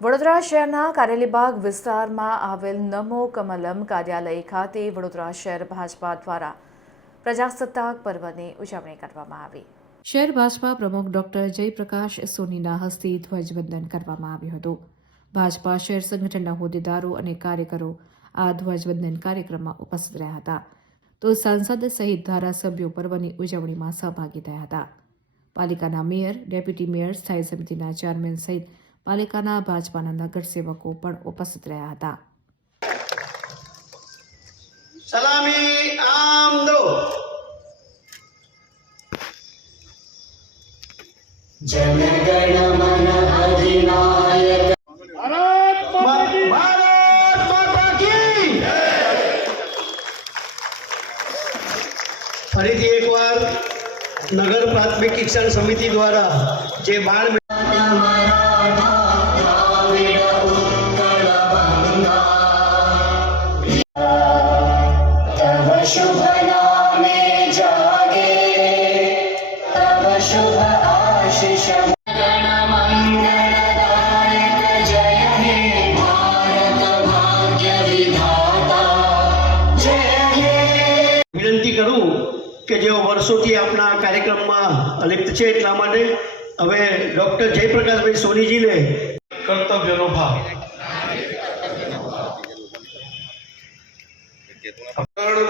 વડોદરા શહેરના કારેલીબાગ વિસ્તારમાં આવેલ નમો કમલમ કાર્યાલય ખાતે વડોદરા શહેર ભાજપા દ્વારા પ્રજાસત્તાક પર્વની ઉજવણી કરવામાં આવી। શહેર ભાજપા પ્રમુખ ડોક્ટર જયપ્રકાશ સોનીના હસ્તે ધ્વજવંદન કરવામાં આવ્યું હતું। ભાજપા શહેર સંગઠનના હોદ્દેદારો અને કાર્યકરો આ ધ્વજવંદન કાર્યક્રમમાં ઉપસ્થિત રહ્યા હતા, તો સાંસદ સહિત ધારાસભ્યો પર્વની ઉજવણીમાં સહભાગી થયા હતા। પાલિકાના મેયર, ડેપ્યુટી મેયર, સ્થાયી સમિતિના ચેરમેન સહિત પાલિકાના ભાજપાના નગરસેવકો પણ ઉપસ્થિત રહ્યા હતા। સલામી આમ દો। જનગણ મન અધિનાયક ભારત માતા કી ફરીથી એકવાર નગર પ્રાથમિક શિક્ષણ સમિતિ દ્વારા જે 12 शुभ नामे जागे तब शुभ आशीष गण मंगलदायक जय हे भारत भाग्य विधाता जय हे। વિનંતી કરું કે જેઓ વર્ષોથી આપણા કાર્યક્રમમાં અલિપ્ત છે, એટલા માટે હવે ડૉક્ટર જયપ્રકાશભાઈ સોનીજીને કર્તવ્યનો ભાવ।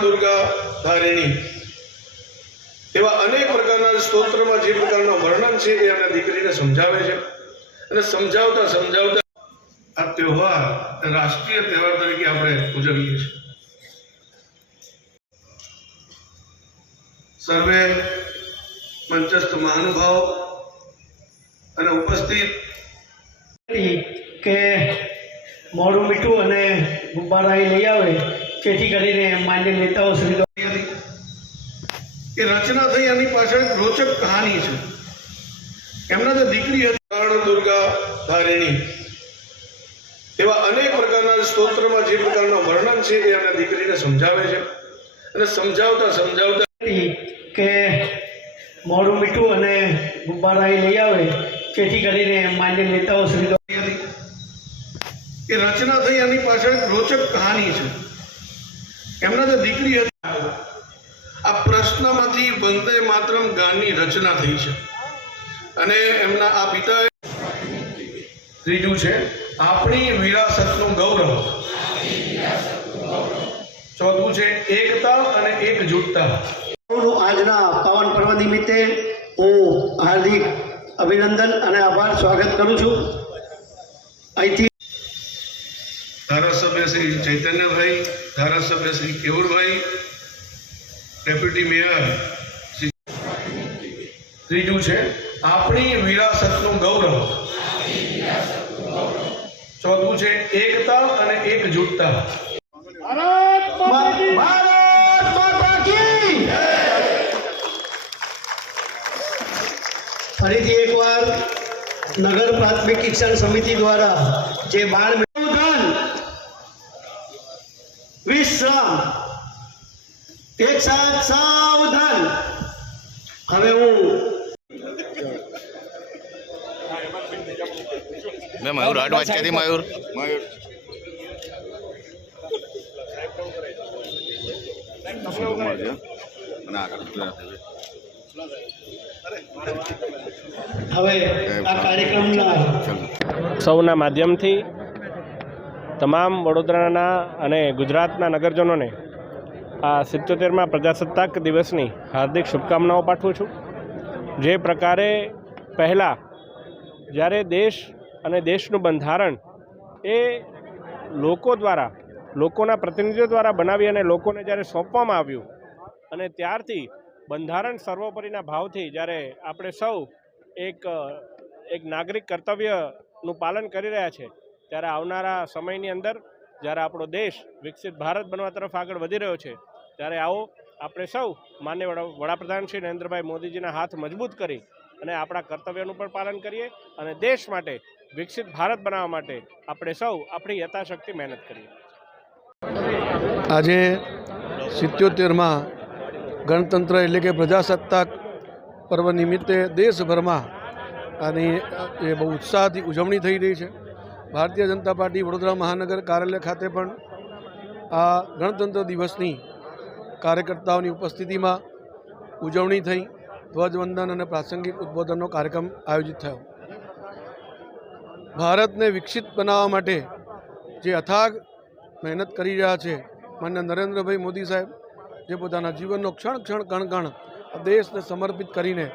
દુર્ગા ધારિણી એવા અનેક પ્રકારના સ્તોત્રમાં જે પ્રકારનું વર્ણન છે એ આના દીકરીને સમજાવે છે અને સમજાવતા સમજાવતા આ તહેવાર રાષ્ટ્રીય તહેવાર તરીકે આપણે ઉજવીએ છીએ। સર્વે મંચસ્થ મહાનુભાવો અને ઉપસ્થિત કે મોડું મીઠું અને ગુબ્બારા લઈ આવે, જેથી કરીને માન્ય નેતાઓ શ્રી એ રચના થઈ એની પાછળ એક રોચક કહાની છે। એમના જે દીકરી હતી દુર્ગા ધારિણી એવા અનેક પ્રકારના સ્તોત્રમાં જે પ્રકારનું વર્ણન છે એ આના દીકરીને સમજાવે છે અને સમજાવતા સમજાવતા કે મોડું મીઠું અને ગુબ્બારા લઈ આવે, જેથી કરીને માન્ય નેતાઓ શ્રી એ રચના થઈ એની પાછળ એક રોચક કહાની છે। એમના જે દીકરી હતી, આ પ્રશ્નમાંથી વંદે માતરમ ગાનની રચના થઈ છે અને એમના આ પિતાએ ત્રીજું છે આપણી વિરાસતનું ગૌરવ, ચોથું છે એકતા અને એકજૂટતા। આજના પાવન પર્વ નિમિત્તે હું હાર્દિક અભિનંદન અને આભાર સ્વાગત કરું છું। અહીંથી ધારાસભ્ય શ્રી ચૈતન્યભાઈ, ધારાસભ્ય શ્રી કેવુરભાઈ, ડેપ્યુટી મેયર શ્રી, ત્રીજું છે આપણી વિરાસતનું ગૌરવ, ચોથું છે એકતા અને એકજૂટતા। ભારત માતા કી ફરીથી એકવાર નગર પ્રાથમિક શિક્ષણ સમિતિ દ્વારા જે 12 વિશ્રામ એક સાથ સાવધાન। હવે હું મયુર 8 વાગ્યાથી મયુર હવે આ કાર્યક્રમના સૌના માધ્યમથી તમામ વડોદરાના અને ગુજરાતના નગરજનોને આ 77મા પ્રજાસત્તાક દિવસની હાર્દિક શુભકામનાઓ પાઠવું છું। જે પ્રકારે પહેલાં જ્યારે દેશ અને દેશનું બંધારણ એ લોકો દ્વારા, લોકોના પ્રતિનિધિઓ દ્વારા બનાવી અને લોકોને જ્યારે સોંપવામાં આવ્યું અને ત્યારથી બંધારણ સર્વોપરીના ભાવથી જ્યારે આપણે સૌ એક નાગરિક કર્તવ્યનું પાલન કરી રહ્યા છે, ત્યારે આવનારા સમયની અંદર જ્યારે આપણો દેશ વિકસિત ભારત બનવા તરફ આગળ વધી રહ્યો છે, ત્યારે આવો આપણે સૌ માન્ય વડાપ્રધાન શ્રી નરેન્દ્રભાઈ મોદીજીના હાથ મજબૂત કરી અને આપણા કર્તવ્યનું પણ પાલન કરીએ અને દેશ માટે, વિકસિત ભારત બનાવવા માટે આપણે સૌ આપણી યથાશક્તિ મહેનત કરીએ। આજે 77માં ગણતંત્ર એટલે કે પ્રજાસત્તાક પર્વ નિમિત્તે દેશભરમાં આની એ બહુ ઉત્સાહથી ઉજવણી થઈ રહી છે। ભારતીય જનતા પાર્ટી વડોદરા મહાનગર કાર્યાલય ખાતે પણ આ ગણતંત્ર દિવસની કાર્યકર્તાઓની ઉપસ્થિતિમાં ઉજવણી થઈ. ધ્વજવંદન અને પ્રાસંગિક ઉદ્બોધનનો કાર્યક્રમ આયોજિત થયો. ભારતને વિકસિત બનાવવા માટે જે અથાગ મહેનત કરી રહ્યા છે માનનીય નરેન્દ્રભાઈ મોદી સાહેબ, જે પોતાના જીવનનો ક્ષણ ક્ષણ કણ કણ દેશને સમર્પિત કરીને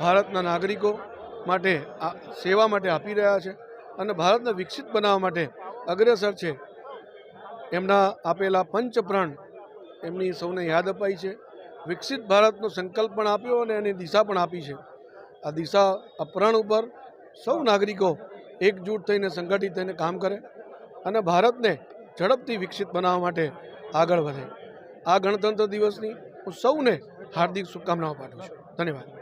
ભારતના નાગરિકો માટે સેવા માટે આપી રહ્યા છે અને ભારતને વિકસિત બનાવવા માટે અગ્રેસર છે. એમના આપેલા પંચપ્રણ એમની સૌને યાદ અપાઈ છે. વિકસિત ભારતનો સંકલ્પ પણ આપ્યો અને એની દિશા પણ આપી છે. આ દિશા આ પ્રણ ઉપર સૌ નાગરિકો એકજૂટ થઈને સંગઠિત થઈને કામ કરે અને ભારતને ઝડપથી વિકસિત બનાવવા માટે આગળ વધે. આ ગણતંત્ર દિવસની હું સૌને હાર્દિક શુભકામનાઓ પાઠવું છું. ધન્યવાદ.